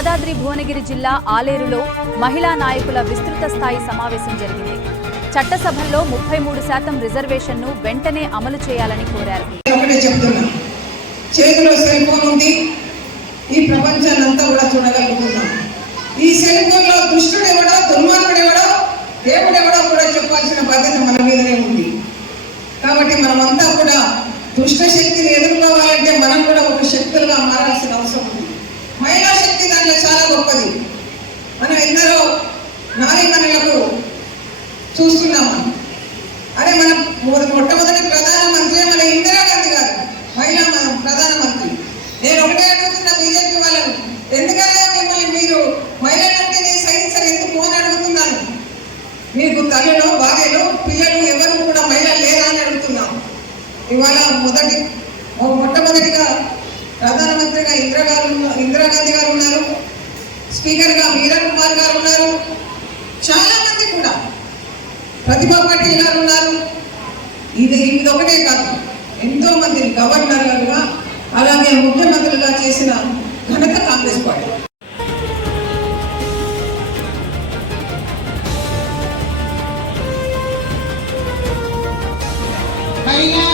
యాదాద్రి భువనగిరి జిల్లా ఆలేరులో మహిళా నాయకుల విస్తృత స్థాయి సమావేశం జరిగింది. చట్టసభల్లో 33% రిజర్వేషన్ను వెంటనే అమలు చేయాలని కోరారు. చేతిలో సెల్ ఫోన్ ఉంది, ఈ ప్రపంచాన్ని అంతా కూడా చూడగలుగుతున్నాం. ఈ సెల్ ఫోన్ లో దుష్టుడెవడో దుర్మార్గుడెవడో దేవుడెవడో కూడా చెప్పాల్సిన బాధ్యత మన మీదనే ఉంది. కాబట్టి మనమంతా కూడా దుష్ట శక్తిని ఎదుర్కోవాలంటే మనం కూడా ఒక శక్తులుగా మారాల్సిన అవసరం ఉంది. మహిళా శక్తి దాంట్లో చాలా గొప్పది. మనం ఎందరో నారీమణులకు చూస్తున్నాము. అదే మన మొట్టమొదటి ప్రధానమంత్రి మన ఇందిరాగాంధీ గారు మహిళా ప్రధానమంత్రి. నేను ఒకటే అడుగుతున్నా బీజేపీ వాళ్ళను, ఎందుకన్నా మిమ్మల్ని మీరు మహిళలంటే నేను సహించరు ఎందుకు అని అడుగుతున్నాను. మీకు తల్లిలో భార్యలో పిల్లలు ఎవరు కూడా మహిళలు లేరా అని అడుగుతున్నాం. ఇవాళ మొట్టమొదటిగా ప్రధానమంత్రిగా ఇందిరాగాంధీ గారు ఉన్నారు, స్పీకర్గా వీరన్ కుమార్ గారు ఉన్నారు, చాలా మంది కూడా ప్రతిభా పాటిల్ గారు ఉన్నారు. ఇది ఒకటే కాదు, ఎంతో మంది గవర్నర్లుగా అలాగే ముఖ్యమంత్రులుగా చేసిన ఘనత కాంగ్రెస్ పార్టీ. మహిళా